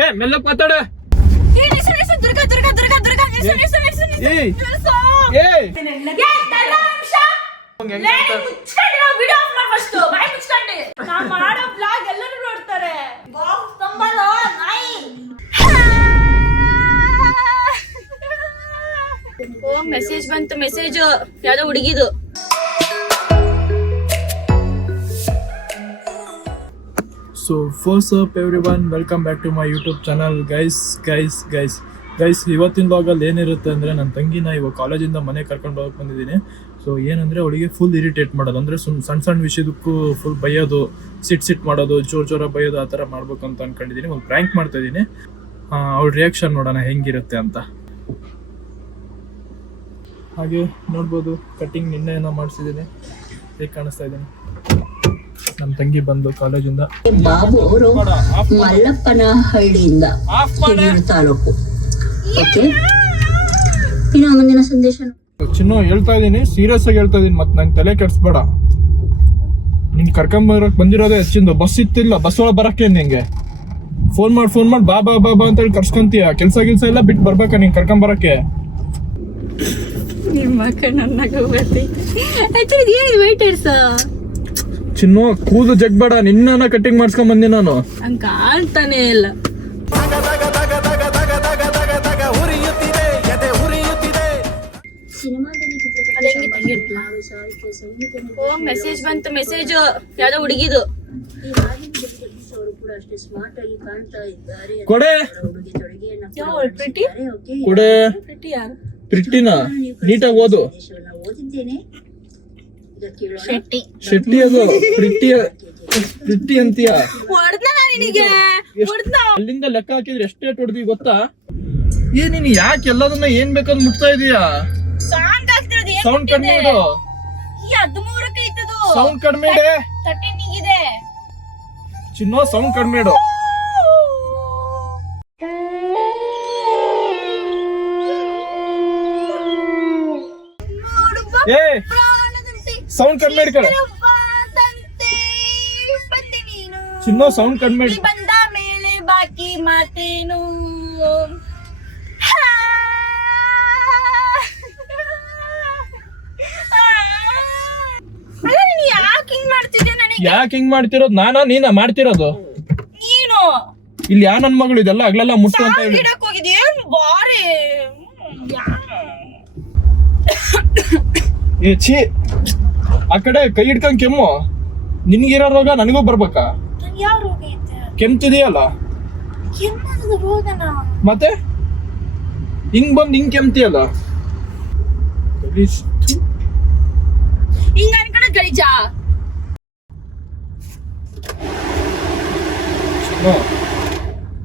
ಏ ಮೆಲ್ಲಕ್ ಮಾತಾಡ. ದುರ್ಗಾ ದುರ್ಗಾ ದುರ್ಗಾ ದುರ್ಗಾ ಮೆಸೇಜ್ ಬಂತು. ಮೆಸೇಜ್ ಯಾವ್ದೋ ಹುಡುಗಿದು. So first up everyone, welcome back to my YouTube channel guys. ಇವತ್ತಿನ ಬ್ಲಾಗಲ್ಲಿ ಏನಿರುತ್ತೆ ಅಂದರೆ ನನ್ನ ತಂಗಿನ ಇವಾಗ ಕಾಲೇಜಿಂದ ಮನೆ ಕರ್ಕೊಂಡು ಹೋಗಕ್ಕೆ ಬಂದಿದ್ದೀನಿ. ಸೊ ಏನಂದರೆ ಅವಳಿಗೆ ಫುಲ್ ಇರಿಟೇಟ್ ಮಾಡೋದು, ಅಂದರೆ ಸಣ್ಣ ವಿಷಯದಕ್ಕೂ ಫುಲ್ ಬೈಯೋದು, ಸಿಟ್ ಮಾಡೋದು, ಜೋರಾಗಿ ಬೈಯೋದು, ಆ ಥರ ಮಾಡ್ಬೇಕು ಅಂತ ಅಂದ್ಕೊಂಡಿದ್ದೀನಿ. ಒಂದು ಪ್ರ್ಯಾಂಕ್ ಮಾಡ್ತಾಯಿದ್ದೀನಿ. ಅವಳ ರಿಯಾಕ್ಷನ್ ನೋಡೋಣ ಹೆಂಗಿರುತ್ತೆ ಅಂತ. ಹಾಗೆ ನೋಡ್ಬೋದು, ಕಟ್ಟಿಂಗ್ ನಿನ್ನೆ ಏನೋ ಮಾಡಿಸಿದ್ದೀನಿ. ಹೇಗೆ ಕಾಣಿಸ್ತಾ ಇದ್ದೀನಿ. ನಮ್ಮ ತಂಗಿ ಬಂದು ಕಾಲೇಜಿಂದ. ಬಾಬು ಅವರು ಮಲ್ಲಪ್ಪನಹಳ್ಳಿಯಿಂದ ಹಿರಿಯೂರು ತಾಲೂಕು. ಓಕೆ, ಇನ್ನು ಮುಂದಿನ ಸಂದೇಶ ಚಿನ್ನು ಹೇಳ್ತಾ ಇದ್ದೀನಿ, ಸೀರಿಯಸ್ ಆಗಿ ಹೇಳ್ತಾ ಇದೀನಿ. ಮತ್ತೆ ನಂಗೆ ತಲೆ ಕೆಡಿಸ್ಬೇಡ. ನಿನ್ ಕರ್ಕೊಂಬರಕ್ ಬಂದಿರೋದೇ ಹೆಚ್ಚಿಂದು. ಬಸ್ ಇತ್ತಿಲ್ಲ, ಬಸ್ ಒಳಗೆ ಬರಕ್ಕೆ ನಿಂಗೆ ಫೋನ್ ಮಾಡಿ ಬಾ ಬಾ ಬಾ ಬಾ ಅಂತ ಹೇಳಿ ಕರ್ಸ್ಕೊಂತೀಯ. ಕೆಲಸ ಎಲ್ಲ ಬಿಟ್ಟು ಬರ್ಬೇಕಾ ನೀನ್ ಕರ್ಕೊಂಬರಕ್ಕೆ? ಚಿನ್ನು ಕೂದು ಜಗ್ಬೇಡ, ನಿನ್ನ ಕಟ್ಟಿಂಗ್ ಮಾಡ್ಸ್ಕೊಂಡ್ ಬಂದಿ ನಾನು. ಹಂಗ ಕಾಣ್ತಾನೆ ಇಲ್ಲ. ಮೆಸೇಜ್ ಬಂತು. ಮೆಸೇಜ್ ಯಾವ್ದೋ ಹುಡುಗಿದು. ಕೊಡೆ ಕೊಡೆ ಪ್ರಿಟ್ಟಿನ ನೀಟಾಗಿ ಓದು. ಶೆಟ್ಟಿ ಅದು ಪ್ರಿಟ್ಟಿ ಅಂತೀಯ. ಅಲ್ಲಿಂದ ಲೆಕ್ಕ ಹಾಕಿದ್ರೆ ಎಷ್ಟೇ ಹೊಡೆದಿ ಗೊತ್ತಾ? ನೀನು ಯಾಕೆ ಎಲ್ಲದನ್ನ ಏನ್ ಬೇಕಂತ ಮುಟ್ತಾ ಇದೀಯಾ? ಸೌಂಡ್ ಕಡಿಮೆ ಇಡು. ಸೌಂಡ್ ಕಡಿಮೆ ಇಡೆ ಚಿನ್ನು, ಸೌಂಡ್ ಕಡಿಮೆ ಇಡು. ಏ ಸೌಂಡ್ ಕಡಿಮೆ ಇಡ್ಕಡೆ ಚಿನ್ನು, ಸೌಂಡ್ ಕಡಿಮೆ ಇಡು. ಬಂದ ಮೇಲೆ ಬಾಕಿ ಮಾತೇನು? ಯಾಕೆ ಹಿಂಗ್ ಮಾಡ್ತಿರೋದು? ನೀನಾ ಮಾಡ್ತಿರೋದು? ನೀನು ಇಲ್ಲಿ ಯಾ ನನ್ ಮಗಳು ಇದೆಲ್ಲ ಆಗ್ಲೆಲ್ಲ ಮುಟ್ಟು ಅಂತ ಹೇಳಿ ಏ ಛೀ, ಆ ಕಡೆ ಕೈ ಹಿಡ್ಕೊಂಡ್ ಕೆಮ್ಮು. ನಿನ್ಗಿರೋ ರೋಗ ನನಗೂ ಬರ್ಬೇಕಾ? ಕೆಮ್ತಿದೀಯಲ್ಲ ಮತ್ತೆ ಹಿಂಗ್ ಬಂದ್ ಹಿಂಗ್ ಕೆಮ್ತಿಯಲ್ಲ.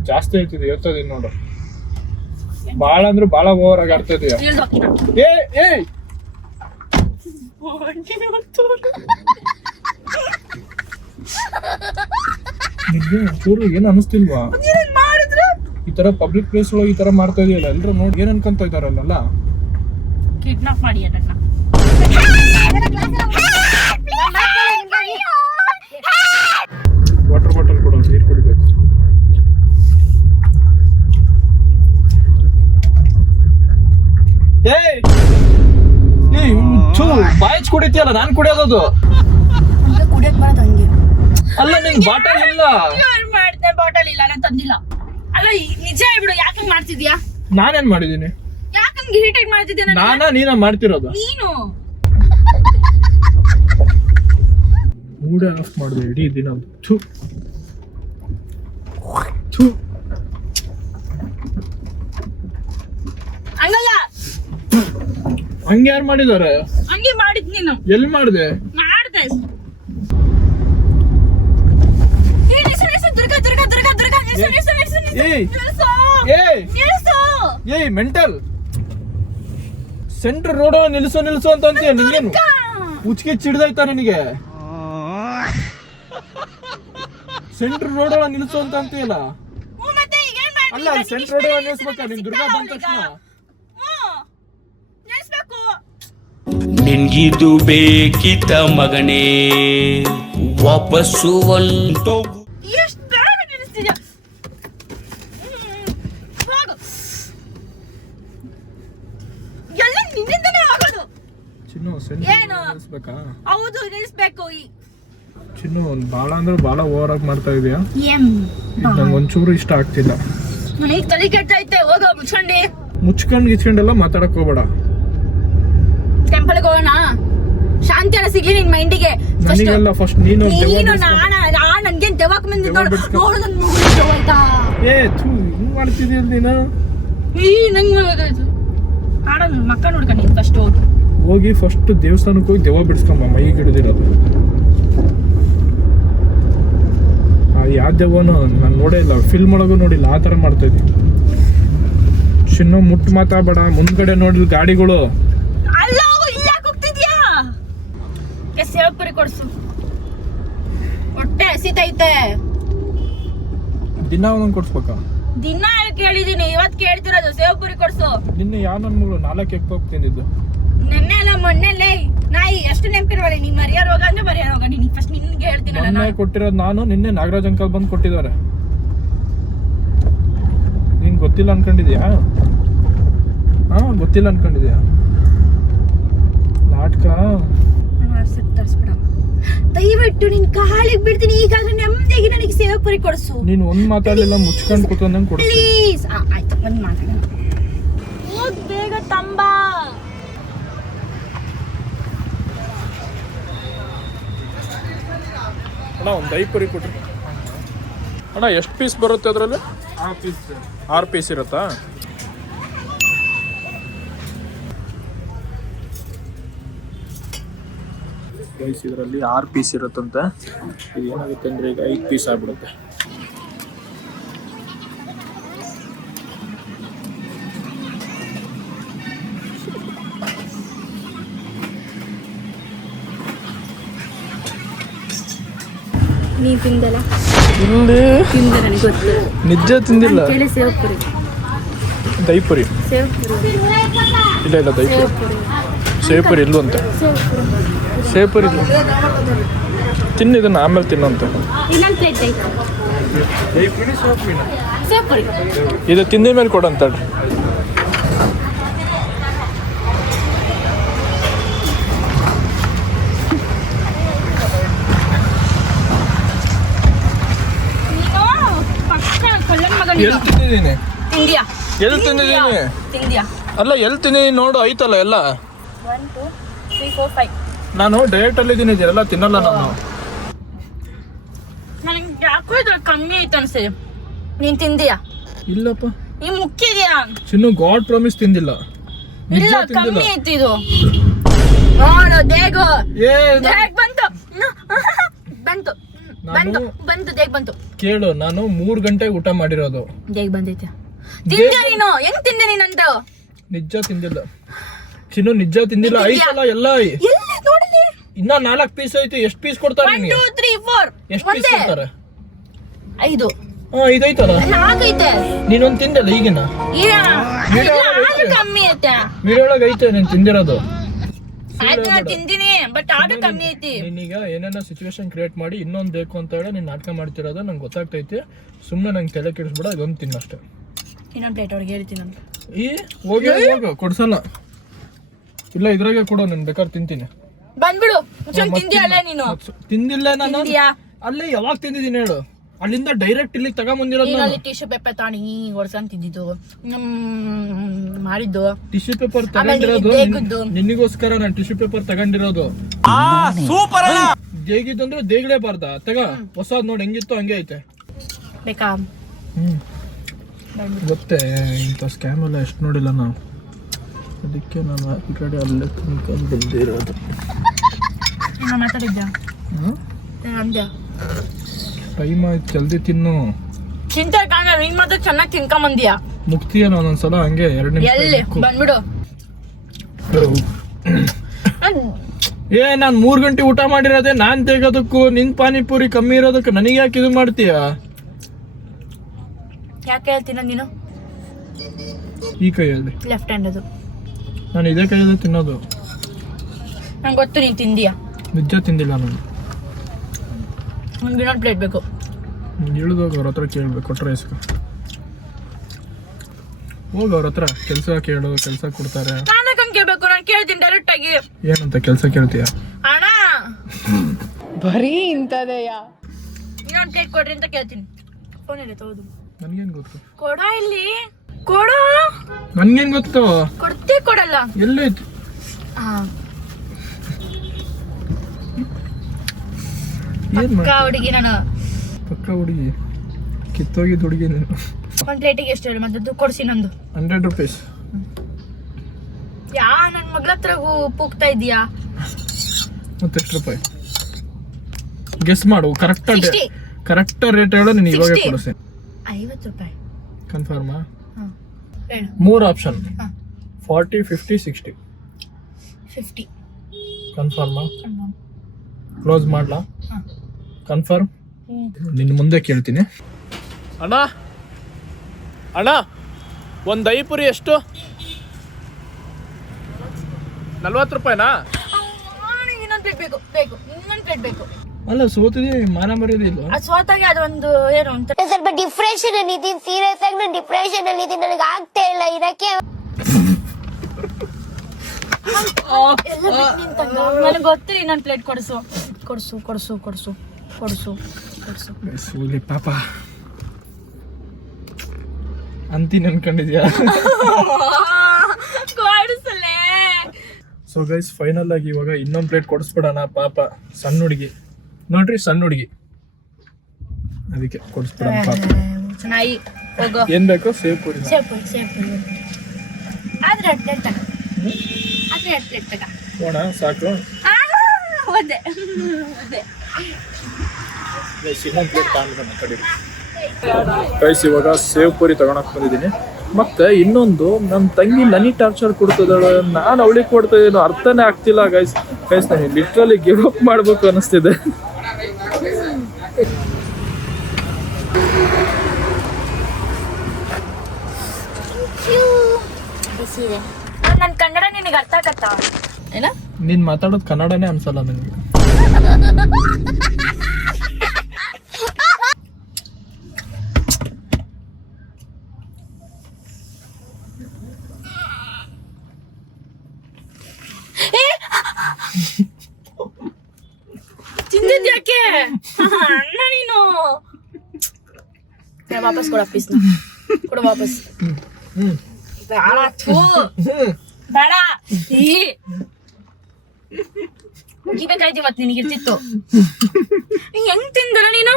ಜಾಸ್ತಿ ಆಯ್ತಿದೆ, ಹೇಳ್ತದೀನಿ ನೋಡು. ಬಾಳ ಅಂದ್ರೆ ಬಾಳ ಓವರ್ ಆಗಿ ಆಡ್ತಾ ಇದೀಯ. ಚೂರು ಏನ್ ಅನಿಸ್ತಿಲ್ವಾ ಈ ತರ ಪಬ್ಲಿಕ್ ಪ್ಲೇಸ್ ಒಳಗೆ ಈ ತರ ಮಾಡ್ತಾ ಇದೆಯಲ್ಲ? ಎಲ್ರು ನೋಡಿ ಏನ್ ಅನ್ಕೊಂತ ಇದಾರಲ್ಲ. ಕಿಡ್ನಾಪ್ ಮಾಡಿ ಅದನ್ನ. ವಾಟರ್ ಬಾಟಲ್ ಕೊಡೋದು, ನೀರು ಕುಡಿಬೇಕು. ಬಾಯ್ಚ್ ಕುಡಿತೀಯಲ್ಲ, ನಾನ್ ಕುಡಿಯೋದು. ಅಲ್ಲ ನಿನ್ ಬಾಟಲ್ ಇಲ್ಲ. ಬಾಟಲ್ ಇಲ್ಲ, ನಾನು ತಂದಿಲ್ಲ. ಅಲ್ಲ ನಿಜ ಹೇಳ್ಬಿಡು, ಯಾಕೆ ಮಾಡ್ತಿದ್ಯಾ? ನಾನೇನ್ ಮಾಡಿದೀನಿ? ಯಾಕಂಗ್ ಇರಿಟೇಟ್ ಮಾಡ್ತಿದ್ಯಾ? ನೀನ ಮಾಡ್ತಿರೋದು? ನೀನು ಮೂಡೇ ಆಫ್ ಮಾಡಿದೆ ಇಡೀ ದಿನ. ಹಂಗಲ್ಲ, ಹಂಗೆ ಯಾರು ಮಾಡಿದಾರೆ? ಹಂಗೆ ಮಾಡಿದ್ ನೀನು. ಎಲ್ಲಿ ಮಾಡಿದೆ? ಮಾಡ್ದೆ. ದುರ್ಗಾ ದುರ್ಗಾ ದುರ್ಗಾ ದುರ್ಗಾ ಏಯ್ ಮೆಂಟಲ್, ಸೆಂಟ್ರ್ ರೋಡ್ ನಿಲ್ಸು ಅಂತ ಅಂತೀಯ. ನಿನ್ಗೇನು ಉಚ್ಕಿ ಚಿಡ್ದಾಯ್ತಾ ನಿನಗೆ? ಸೆಂಟ್ರ್ ರೋಡ್ ಒಳಗೆ ನಿಲ್ಸು ಅಂತ ಅಂತೀಯಲ್ಲ. ಅಲ್ಲ ಸೆಂಟ್ರ್ ರೋಡ್ ಒಳಗೆ ನಿಲ್ಸ್ಬೇಕಾ? ನಿನ್ ದುರ್ಗಾ ಬಂದ ತಕ್ಷಣ ನಿನ್ಗಿದು ಬೇಕಿತ್ತ ಮಗನೇ, ವಾಪಸ್ಸು ಒಂದು ಏನು ನಿಲ್ಸ್ಬೇಕಾ? ಹೌದು ನಿಲ್ಸ್ಬೇಕು ಚಿನ್ನು ಭಾಳ ಅಂದ್ರೆ ಭಾಳ ಓವರ್ ಆಗಿ ಮಾಡ್ತಾ ಇದೀಯಾ. ಏನ್ ನಂಗೆ ಒಂಚೂರು ಇಷ್ಟ ಆಗ್ತಿಲ್ಲ. ನನಗೆ ತಲೆ ಕೆಟ್ಟೈತೆ. ಹೋಗ ಮುಚ್ಕೊಂಡಿ. ಮುಚ್ಕೊಂಡು ಗಿಚ್ಕೊಂಡೆಲ್ಲ ಮಾತಾಡಕ್ ಹೋಗ್ಬೇಡ. ಟೆಂಪಲ್ಗೆ ಹೋಗೋಣ. ಶಾಂತಿ ಎಲ್ಲ ಸಿಗ್ಲಿ ನಿನ್ ಮೈಂಡಿಗೆ. ನನಗೆಲ್ಲ ಫಸ್ಟ್ ನೀನು ನನ್ಗೇನ್ ದೆವ್ವಕ್ ಬಂದಿದ್ ನೋಡು ನನ್ ಮುಗಿದು ಆಯ್ತಾ. ಹಿಂಗ್ ಮಾಡ್ತಿದ್ದೀಯ ನೀನು. ನಂಗೆ ಆಡೋಣ ಮಕ್ಕ ನೋಡ್ಕೊಂಡು ನೀನ್ ಫಸ್ಟ್ ಹೋಗಿ ಫಸ್ಟ್ ದೇವಸ್ಥಾನಕ್ಕೆ ಹೋಗಿ ದೆವ್ವ ಬಿಡಿಸ್ಕೊಂಬ. ಮೈಗೆ ಹಿಡಿದಿರೋದು ಯಾವ ದೆವ್ವನೋ ನಾನು ನೋಡೇ ಇಲ್ಲ, ಫಿಲ್ಮ್ ಒಳಗೂ ನೋಡಿಲ್ಲ. ಆ ಥರ ಮಾಡ್ತಾ ಇದ್ದೀನಿ. ಚಿನ್ನು ಮುಟ್ಟು ಮಾತಾಡಬೇಡ. ಮುಂದ್ಗಡೆ ನೋಡಿದ ಗಾಡಿಗಳು. ಅಲ್ಲ ಇಲ್ಲ ಹೋಗ್ತಿದ್ಯಾ. ಸೇವಪುರಿ ಕೊಡ್ಸು. ಹೊಟ್ಟೆ ಹಸಿತೈತೆ. ದಿನ ಒಂದೊಂದು ಕೊಡ್ಸ್ಬೇಕಾ? ದಿನ ಕೇಳಿದೀನಿ, ಇವತ್ ಕೇಳ್ತಿರೋದು. ಸೇವಪುರಿ ಕೊಡ್ಸು. ನಿನ್ನೆ ಯಾವ ನನ್ನ ಮಗಳು 4 ಎಗ್ ಪಪ್ ತಿಂದಿದ್ದು. ನೆನ್ನೆ ಅಲ್ಲ ಮೊನ್ನೆಲ್ಲೇ ನಾಯಿ. ಎಷ್ಟು ನೆನಪಿರುವಲ್ಲ ನೀ. ಮರ್ಯಾರ ಹೋಗ ಅಂದ್ರೆ ಮರ್ಯಾರ ಹೋಗ. ನೀನ್ ಫಸ್ಟ್ ನಿನ್ಗೆ ಹೇಳ್ತೀನಲ್ಲ. ಮೊನ್ನೆ ಕೊಟ್ಟಿರೋದು ನಾನು, ನಿನ್ನೆ ನಾಗರಾಜ್ ಅಂಕಲ್ ಬಂದು ಕೊಟ್ಟಿದ್ದಾರೆ. ನೀನ್ ಗೊತ್ತಿಲ್ಲ ಅನ್ಕೊಂಡಿದ್ಯಾ? ಗೊತ್ತಿಲ್ಲ ಅನ್ಕೊಂಡಿದ್ಯಾ? ನಾಟಕ ತರ್ಸ್ಬಿಡ. ದಯವಿಟ್ಟು ನಿನ್ ಕಾಲಿಗೆ ಬಿಡ್ತೀನಿ. ಈಗಾದ್ರೂ ನೆಮ್ಮದಿಯಾಗಿ ನನಗೆ ಸೇವಪುರಿ ಕೊಡ್ಸು. ನೀನ್ ಒಂದ್ ಮಾತಾಡಲಿಲ್ಲ, ಮುಚ್ಕೊಂಡು ಕೂತ್ಕೊಂಡಂಗೆ ಕೊಡ್ತೀನಿ. ಪ್ಲೀಸ್. ಆಯ್ತು, ಒಂದ್ ಮಾತಾಡ. ಹೋಗ್ ಬೇಗ ತಂಬ. ಅಣ್ಣ ಒಂದು ದೈಪುರಿ ಕೊಟ್ರಿ ಅಣ್ಣ. ಎಷ್ಟು ಪೀಸ್ ಬರುತ್ತೆ ಅದರಲ್ಲಿ? 6 ಪೀಸ್ ಇರುತ್ತಾ? ಗೈಸ್ ಇದರಲ್ಲಿ 6 ಪೀಸ್ ಇರುತ್ತಂತೆ. ಇದು ಏನಾಗುತ್ತೆ ಅಂದರೆ ಈಗ 5 ಪೀಸ್ ಆಗ್ಬಿಡುತ್ತೆ. ನೀನ್ ತಿಂದಲ್ಲ? ಇಲ್ಲಿ ತಿಂದೆ, ನನಗೆ ಗೊತ್ತು. ನಿಜ ತಿಂದಿಲ್ಲ. ಕೇಳಿ ಸೇವಪುರಿ. ದೈಪುರಿ ಸೇವಪುರಿ ಇಲ್ಲ ಇಲ್ಲ. ದೈಪುರಿ ಸೇವಪುರಿ ಇಲ್ಲು ಅಂತ. ಸೇವಪುರಿ ಇಲ್ಲ. ತಿನ್ನಿದನ್ನು ಆಮೇಲೆ ತಿನ್ನಂತೆ. ಇನ್ನೊಂದು ಪ್ಲೇಟ್ ದೈಪುರಿ ಸೇವಪುರಿನ ಸೇವಪುರಿ ಇದು ತಿಂದ ಮೇಲೆ ಕೊಡಂತಾಡ್ರಿ. ಎಲ್ಲಿ ತಿಂದಿದ್ದೀನಿ? ತಿಂದ್ಯಾ? ಎಲ್ಲಿ ತಿಂದಿದ್ದೀನಿ? ತಿಂದ್ಯಾ? ಅಲ್ಲ ಎಲ್ಲಿ ತಿಂದಿದ್ದೀನಿ ನೋಡು. ಐತಲ್ಲ ಎಲ್ಲ. 1 2 3 4 5. ನಾನು ಡಯಟ್ ಅಲ್ಲಿ ಇದ್ದೀನಿ. ಎಲ್ಲ ತಿನ್ನಲ್ಲ ನಾನು. ನನಗೆ ಯಾಕೋ ಇದ್ರಲ್ಲಿ ಕಮ್ಮಿ ಐತೆ ಅನ್ಸಿದೆ. ನೀನ್ ತಿಂದ್ಯಾ? ಇಲ್ಲಪ್ಪ. ನೀ ಮುಕ್ಕಿದ್ಯಾ? ಚಿನ್ನು ಗಾಡ್ ಪ್ರಾಮಿಸ್ ತಿಂದಿಲ್ಲ. ಇಲ್ಲ, ಕಮ್ಮಿ ಐತಿ ಇದು. ನೋಡು ದೇಗ. ದೇಗ್ ಬಂತು. ಬಂತು ಬಂತು ಬಂತು. ದೇಗ್ ಬಂತು. ಕೇಳು, ನಾನು 3 ಗಂಟೆಗೆ ಊಟ ಮಾಡಿರೋದು. ದೇಗ್ ಬಂದೈತೆ. ತಿಂದ್ಯಾ ನೀನು? ಹೆಂಗ್ ತಿಂದೆ ನೀನಂತ? ನಿಜ ತಿಂದಿಲ್ಲ ಚಿನ್ನು, ನಿಜ ತಿಂದಿಲ್ಲ. ಐತಲ್ಲ ಎಲ್ಲ. ಎಲ್ಲಿ ನೋಡಲಿ? ಇನ್ನ 4 ಪೀಸ್ ಐತಿ. ಎಷ್ಟು ಪೀಸ್ ಕೊಡ್ತಾರೆ? 1 2 3 4. ಎಷ್ಟು ಪೀಸ್ ಕೊಡ್ತಾರೆ? 5. 5 ಐತಲ್ಲ. 4 ಐತೆ. ನೀನೊಂದು ತಿಂದಲ್ಲ ಈಗಿನ. ಕಮ್ಮಿ ಐತೆ. ವಿಡಿಯೋ ಒಳಗೆ ಐತೆ ನೀನು ತಿಂದಿರೋದು. ಆಯ್ತು, ನಾ ತಿಂದಿನಿ, ಬಟ್ ಆರ್ಡರ್ ಕಮ್ಮಿ ಐತಿ. ನೀನೀಗ ಏನೇನೋ ಸಿಚುವೇಶನ್ ಕ್ರಿಯೇಟ್ ಮಾಡಿ ಇನ್ನೊಂದು ಬೇಕು ಅಂತ ಹೇಳಿ ನೀನು ನಾಟಕ ಮಾಡ್ತಿರೋದು ನಂಗೆ ಗೊತ್ತಾಗ್ತೈತಿ. ಸುಮ್ಮನೆ ನಂಗೆ ತಲೆ ಕೆಡಿಸ್ಬಿಡ. ಇದೊಂದು ತಿನ್ನಷ್ಟೇ. ಇನ್ನೊಂದು ಪ್ಲೇಟ್ ಅವ್ರಿಗೆ ಹೇಳ್ತೀನಿ ನಾನು. ಹೋಗಿ ಕೊಡ್ಸಲ್ಲ. ಇಲ್ಲ ಇದ್ರಾಗೆ ಕೊಡು, ನಾನು ಬೇಕಾದ್ರೆ ತಿಂತೀನಿ. ಬಂದ್ಬಿಡು. ತಿಂದಿಯಾ? ಅಲ್ಲೇ ನೀನು ತಿಂದಿಲ್ಲ. ನಾನು ಅಲ್ಲೇ ಯಾವಾಗ ತಿಂದಿದ್ದೀನಿ ಹೇಳು? ಅಲ್ಲಿಂದ ಡೈರೆಕ್ಟ್ ಇಲ್ಲಿ ತಗೊಂಬಂದಿರೋದು. ಅಲ್ಲಿ ಟಿಶ್ಯೂ ಪೇಪರ್ ತಾಣಿ ಹೊಡ್ಸಂಗ್ ತಿಂದಿದ್ದು ಮಾಡಿದ್ದು. ಟಿಶ್ಯೂ ಪೇಪರ್ ತಗೊಂಡಿರೋದು ನಿನ್ನಿಗೋಸ್ಕರ. ನಾನು ಟಿಶ್ಯೂ ಪೇಪರ್ ತಗೊಂಡಿರೋದು. ದೇಗಿದಂದ್ರೆ ದೇಗ್ಲೇಬಾರ್ದ. ತಗ ಹೊಸದ್ ನೋಡಿ, ಹೆಂಗಿತ್ತು ಹಂಗೆ ಐತೆ. ಬೇಕಾ? ಗೊತ್ತೇ ಇಂಥ ಸ್ಕ್ಯಾಮ್ ಎಲ್ಲ ಎಷ್ಟು ನೋಡಿಲ್ಲ ನಾವು. ಅದಕ್ಕೆ ನಾನು ಆಲ್ರೆಡಿ ಅಲ್ಲೇ ತಿನ್ಕೊಂಡು ಬಂದಿರೋದು. ಮಾತಾಡಿದ್ಯಾ? ಅಂದ್ಯಾ? ಟೈಮ್ ಆಯ್ತು, ಜಲ್ದಿ ತಿನ್ನು. ಚಿಂತೆ ಕಾಣ. ನೀನ್ ಮಾತ್ರ ಚೆನ್ನಾಗಿ ತಿನ್ಕೊಂಬಂದಿಯಾ. ಮುಗ್ತೀಯನ ಒಂದೊಂದ್ಸಲ ಹಂಗೆ 2 ನಿಮಿಷ. ಎಲ್ಲಿ ಬಂದ್ಬಿಡು. ನಾನು 3 ಗಂಟೆ ಊಟ ಮಾಡಿರೋದೆ. ನಾನ್ ತೆಗೋದಕ್ಕೂ ನಿನ್ ಪಾನಿಪುರಿ ಕಮ್ಮಿ ಇರೋದಕ್ಕೆ ನನಗೆ ಯಾಕೆ ಇದು ಮಾಡ್ತೀಯ? ಯಾಕೆ ಹೇಳ್ತೀನ ನೀನು? ಈ ಕೈಯಲ್ಲಿ ಲೆಫ್ಟ್ ಹ್ಯಾಂಡ್ ಅದು. ನಾನು ಇದೇ ಕೈಯಲ್ಲಿ ತಿನ್ನೋದು. ನಂಗೆ ಗೊತ್ತು ನೀನ್ ತಿಂದಿಯಾ. ನಿಜ ತಿಂದಿಲ್ಲ ನಾನು. ನನ್ಗೆ ಇನ್ನೊಂದು ಪ್ಲೇಟ್ ಬೇಕು. ಇಳಿದೋಗಿ ಅವ್ರ ಹತ್ರ ಕೇಳ್ಬೇಕು. ಕೊಟ್ರೆ ಇಸ್ಕ. ಹೋಗಿ ಅವ್ರ ಹತ್ರ ಕೆಲಸ ಕೇಳು, ಕೆಲಸ ಕೊಡ್ತಾರೆ. ನಾನೇ ಕಂಗೆ ಕೇಳ್ಬೇಕು. ನಾನು ಕೇಳ್ತೀನಿ ಡೈರೆಕ್ಟ್ ಆಗಿ. ಏನಂತ ಕೆಲಸ ಕೇಳ್ತೀಯ? ಅಣ್ಣ ಬರೀ ಇಂಥದೆಯ. ಇನ್ನೊಂದು ಪ್ಲೇಟ್ ಕೊಡ್ರಿ ಅಂತ ಕೇಳ್ತೀನಿ. ಫೋನ್ ಇದೆ ತಗೋದು. ನನ್ಗೇನ್ ಗೊತ್ತು? ಕೊಡ ಇಲ್ಲಿ ಕೊಡು. ನನ್ಗೇನ್ ಗೊತ್ತು? ಕೊಡ್ತಿ ಕೊಡಲ್ಲ. ಎಲ್ಲೈತು? ಪಕ್ಕ ಹುಡುಗಿ ನಾನು. ಪಕ್ಕ ಹುಡುಗಿ, ಕಿತ್ತೋಗಿದ್ದು ಹುಡುಗಿ ನೀನು. ಒಂದ್ ಪ್ಲೇಟಿಗೆ ಎಷ್ಟು ಹೇಳಿ ಮತ್ತೆ ಕೊಡ್ಸಿ ನಂದು. 100 ರೂಪೀಸ್. ನನ್ ಮಗಳ ಹತ್ರ ಪೂಗ್ತಾ ಇದೀಯಾ? ಮತ್ತೆಷ್ಟು ರೂಪಾಯಿ ಗೆಸ್ ಮಾಡು. ಕರೆಕ್ಟ್ 60. ಕರೆಕ್ಟ್ ರೇಟ್ ಹೇಳು, ನೀನು ಇವಾಗ 60. ಕೊಡಿಸ್ತೀನಿ. 50 ರೂಪಾಯಿ ಕನ್ಫರ್ಮಾ? ಹೇಳು. 3 ಆಪ್ಷನ್, ಹಾ. 40, 50, 60. 50. ಕನ್ಫರ್ಮಾ? ಕ್ಲೋಸ್ ಮಾಡ್ಲಾ? ಹಾ. ಕನ್ಫರ್ಮ್. ನಿನ್ನ ಮುಂದೆ ಕೇಳ್ತೀನಿ. ಅಣ್ಣ ಅಣ್ಣ, ಒಂದು ದಹಿ ಪುರಿ ಎಷ್ಟು? 40 ರೂಪಾಯಿನಾ? ಇನ್ನೊಂದು ಪ್ಲೇಟ್ ಬೇಕು ಬೇಕು ಇನ್ನೊಂದು ಪ್ಲೇಟ್ ಬೇಕು. ಅಲ್ಲ, ಸೋತಿದೀನಿ, ಮಾನ ಮರ್ಯಾದೆ ಇಲ್ಲ. ಅದು ಸೋತಾಗಿ ಅದೊಂದು ಏನು ಅಂತ ಸ್ವಲ್ಪ ಡಿಪ್ರೆಷನ್ ಅಲ್ಲಿ ಇದೀನಿ, ಸೀರಿಯಸ್ ಆಗಿ ನಾನು ಡಿಪ್ರೆಷನ್ ಅಲ್ಲಿ ಇದೀನಿ, ನನಗೆ ಆಗ್ತಾ ಇಲ್ಲ ಇರಕ್ಕೆ. ನನಗೆ ಗೊತ್ತು. ಇನ್ನೊಂದು ಪ್ಲೇಟ್ ಕೊಡಿಸು ಕೊಡಿಸು ಕೊಡಿಸು ಕೊಡಿಸು ಕೊಡಿಸು ಕೊಡಿಸು. ಸೂಲಿ ಪಾಪ ಅಂತೀನಿ ಅನ್ಕೊಂಡಿದ್ಯಾ? ಕೊಡಿಸಲೇ. ಸೊ ಗೈಸ್, ಫೈನಲ್ ಆಗಿ ಇವಾಗ ಇನ್ನೊಂದು ಪ್ಲೇಟ್ ಕೊಡಿಸ್ಬಿಡೋಣ. ಪಾಪ ಸಣ್ಣ ಹುಡುಗಿ ನೋಡ್ರಿ, ಸಣ್ಣ ಹುಡುಗಿ, ಅದಕ್ಕೆ ಕೊಡಿಸ್ಬಿಡೋಣ ಪಾಪ. ಚೆನ್ನಾಗಿ ಹೋಗೋ. ಏನ್ ಬೇಕು? ಸೇವ್ ಪೂರಿ. ಸೇಪು ಆದ್ರೆ 2 ಪ್ಲೇಟ್ ತಗ. ಆದ್ರೆ 2 ಪ್ಲೇಟ್ ತಗ. ಹೋಣ ಸಾಕು. ಹೋದೆ. ಇನ್ನೊಂದು ಪ್ಲೇಟ್ ತಗೊಂಡ್ಬಿಡೋಣ ಕಡೆ. ಗೈಸ್, ಇವಾಗ ಸೇವ್ ಪೂರಿ ತಗೊಳಕ್ ಬಂದಿದ್ದೀನಿ. ಮತ್ತೆ ಇನ್ನೊಂದು, ನಮ್ಮ ತಂಗಿ ನನಗೆ ಟಾರ್ಚರ್ ಕೊಡ್ತಿದ್ದಾಳೆ, ನಾನು ಅವಳಿಗೆ ಕೊಡ್ತಾ ಇದ್ದೀನಿ, ಅರ್ಥನೇ ಆಗ್ತಿಲ್ಲ. ಗೈಸ್ ನನಗೆ ಲಿಟ್ರಲಿ ಗಿವ್ ಅಪ್ ಮಾಡ್ಬೇಕು ಅನಿಸ್ತಿದೆ. ನನ್ನ ಕನ್ನಡ ನಿನಗೆ ಅರ್ಥ ಆಗತ್ತಾ? ಏನ ನೀನ್ ಮಾತಾಡೋದು ಕನ್ನಡನೇ ಅನ್ಸಲ್ಲ ನನಗೆ. ತಿಂದಿದ್ಯಾಕೆ ಅಣ್ಣ ನೀನು? ವಾಪಸ್ ಕೊಡ ಪ್ಲೀಸ್. ಕೊಡು ವಾಪಸ್. ಬೇಡ, ಥೂ, ಬೇಡ. ಬೇಕಾಯ್ತು ಇವತ್ತು ನಿನಗೆ ಇರ್ತಿತ್ತು. ಹೆಂಗ್ ತಿಂದಳ ನೀನು?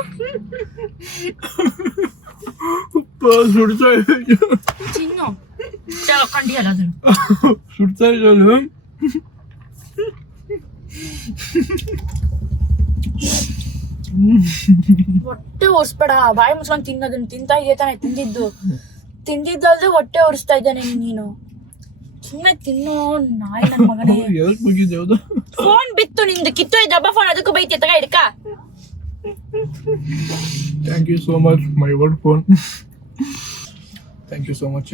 ಚಿನ್ನು ಕಂಡಿಯಲ್ಲ ಅದನ್ನು. ಸುಡ್ತಾ ಇದ್ದಳು. ಹೊಟ್ಟೆ ಒರ್ಸ್ಬೇಡ, ಬಾಯಿ ಮುಚ್ಕೊಂಡು ತಿನ್ನೋದನ್ನ. ತಿಂತಾ ಇದೆ ತಾನೆ ತಿಂದಿದ್ದಲ್ದೆ ಹೊಟ್ಟೆ ಒರೆಸ್ತಾ ಇದ್ದಾನೆ ನೀನು. ಸುಮ್ಮನೆ ತಿನ್ನೋ ನಾಯಿ ನನ್ನ ಮಗನೇ. ಎದಕ್ ಮುಗಿದ್ದೆ? ಹೌದಾ? ಫೋನ್ ಬಿತ್ತು ನಿಂದು, ಕಿತ್ತೋಯ್ತು ಹಬ್ಬ ಫೋನ್, ಅದಕ್ಕೂ ಬೈತಿ ತಗ ಹಿಡ್ಕ. Thank you so much my old phone. Thank you so much.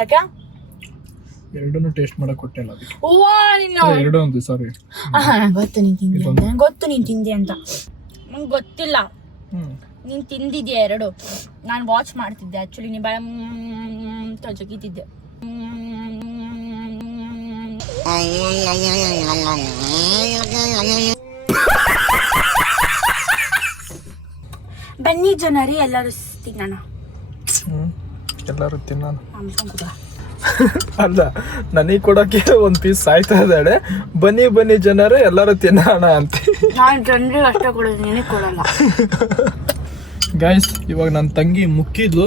ಯಾಕ ಎರಡನ್ನೂ ಟೇಸ್ಟ್ ಮಾಡಕ್ ಕೊಟ್ಟಿಲ್ಲ ಅದಕ್ಕೆ. ಹೂವಾ ನೀನು. ಎರಡು ಒಂದು ಸಾರಿ. ಗೊತ್ತು ನೀನ್ ತಿಂದಿ ಅಂತ, ನಂಗೆ ಗೊತ್ತು ನೀನ್ ತಿಂದಿ ಅಂತ. ನಂಗೆ ಗೊತ್ತಿಲ್ಲ ನೀನ್ ತಿಂದಿದ್ಯಾ ಎರಡು. ನಾನು ವಾಚ್ ಮಾಡ್ತಿದ್ದೆ ಆಕ್ಚುಲಿ. ನೀ ಬಾಯ ಜಗಿತಿದ್ದೆ. ಬನ್ನಿ ಜನರೇ ಎಲ್ಲರೂ ತಿನ್ನೋಣ. ಎಲ್ಲರೂ ತಿನ್ನೋಣ. ಅಲ್ಲ, ನನಗೆ ಕೊಡೋಕೆ ಒಂದು ಪೀಸ್ ಸಾಯ್ತಾ ಇದ್ದಾಳೆ. ಬನ್ನಿ ಬನ್ನಿ ಜನರೇ ಎಲ್ಲರೂ ತಿನ್ನೋಣ ಅಂತ. ನಾನು ಜನರಿಗೆ ಅಷ್ಟೇ ಕೊಡೋದು, ನಿನಗೆ ಕೊಡಲ್ಲ. ಗೈಸ್, ಇವಾಗ ನನ್ನ ತಂಗಿ ಮುಕ್ಕಿದ್ಲು,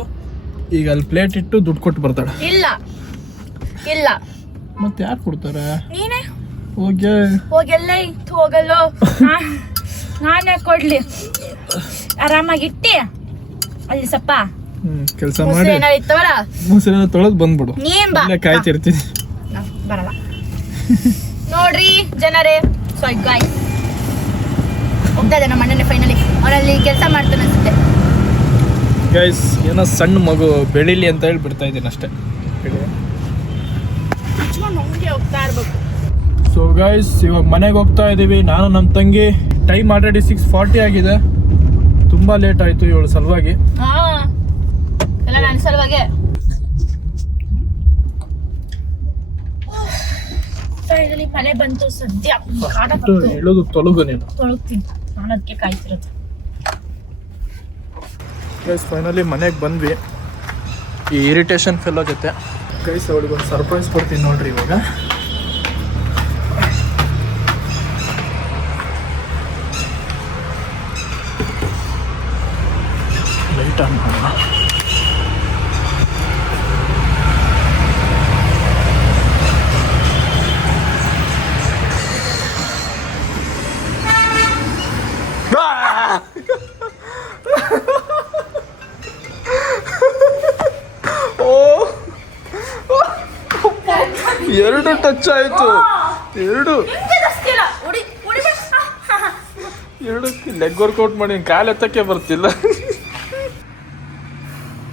ಈಗ ಅಲ್ಲಿ ಪ್ಲೇಟ್ ಇಟ್ಟು ದುಡ್ಡು ಕೊಟ್ಟು ಬರ್ತಾಳೆ. ಇಲ್ಲ ಇಲ್ಲ, ಮತ್ತೆ ಯಾರು ಕೊಡ್ತಾರೆ? ನೀನೇ ಹೋಗ್ಯ ಹೋಗಲ್ಲೋ. ನಾನೇ ಕೊಡ್ಲಿ? ಆರಾಮಾಗಿಟ್ಟಿ ಅಲ್ಲಿ ಸಪ್ಪ ಕೆಲಸ ಮಾಡಿ ಏನಾರು ಇತ್ತವಲ್ಲ ಮೊಸರೆಲ್ಲ ತೊಳೆದು ಬಂದ್ಬಿಡು. ನೀನ್ ಬಾ, ಕಾಯ್ತಿರ್ತೀನಿ. ಬರಲ್ಲ ನೋಡ್ರಿ ಜನರೇ. ಸಾರಿ ಗಾಯ್ಸ್, ಹೋಗ್ತಾ ಇದೆ ನಮ್ಮ ಅಣ್ಣನೇ ಫೈನಲಿ. ಅವನಲ್ಲಿ ಕೆಲಸ ಮಾಡ್ತಾನೆ ಅನ್ಸುತ್ತೆ. ಗೈಸ್, ಏನೋ ಸಣ್ಣ ಮಗು ಬೆಳಿಲಿ ಅಂತ ಹೇಳಿ ಬಿಡ್ತಾ ಇದ್ದೀನಿ ಅಷ್ಟೇ. ಹೋಗ್ತಾ ಇರ್ಬೇಕು. ಸೊ ಗೈಸ್, ಇವಾಗ ಮನೆಗೆ ಹೋಗ್ತಾ ಇದ್ದೀವಿ ನಾನು ನಮ್ಮ ತಂಗಿ. ಟೈಮ್ ಆಲ್ರೆಡಿ 6:40 ಆಗಿದೆ. ತುಂಬ ಲೇಟ್ ಆಯಿತು ಇವಳ ಸಲುವಾಗಿ. ಹಾ, ಎಲ್ಲ ನನ್ನ ಸಲುವಾಗಿ. ಮಳೆ ಬಂತು ಸದ್ಯ ಕಾಟ ಬಂತು ಹೇಳೋದು ತೊಲಗು ನೀನು. ತೊಳಗ್ತೀನಿ ನಾನು ಅದಕ್ಕೆ ಕಾಯ್ತಿರೋದು. ಗೈಸ್ ಫೈನಲಿ ಮನೆಗೆ ಬಂದ್ವಿ ಈ ಇರಿಟೇಷನ್ ಫೆಲ್ಲೋ ಜೊತೆ. ಗೈಸ್ ಅವಳಿಗೊಂದು ಸರ್ಪ್ರೈಸ್ ಕೊಡ್ತೀನಿ ನೋಡ್ರಿ ಇವಾಗ. ಲೈಟ್ ಆನ್ ಮಾಡೋಣ. ಎರಡು ಟಚ್ ಆಯ್ತು. ಎರಡು ಲೆಗ್ ವರ್ಕೌಟ್ ಮಾಡಿ ಕಾಲು ಎತ್ತಕ್ಕೆ ಬರ್ತಿಲ್ಲ.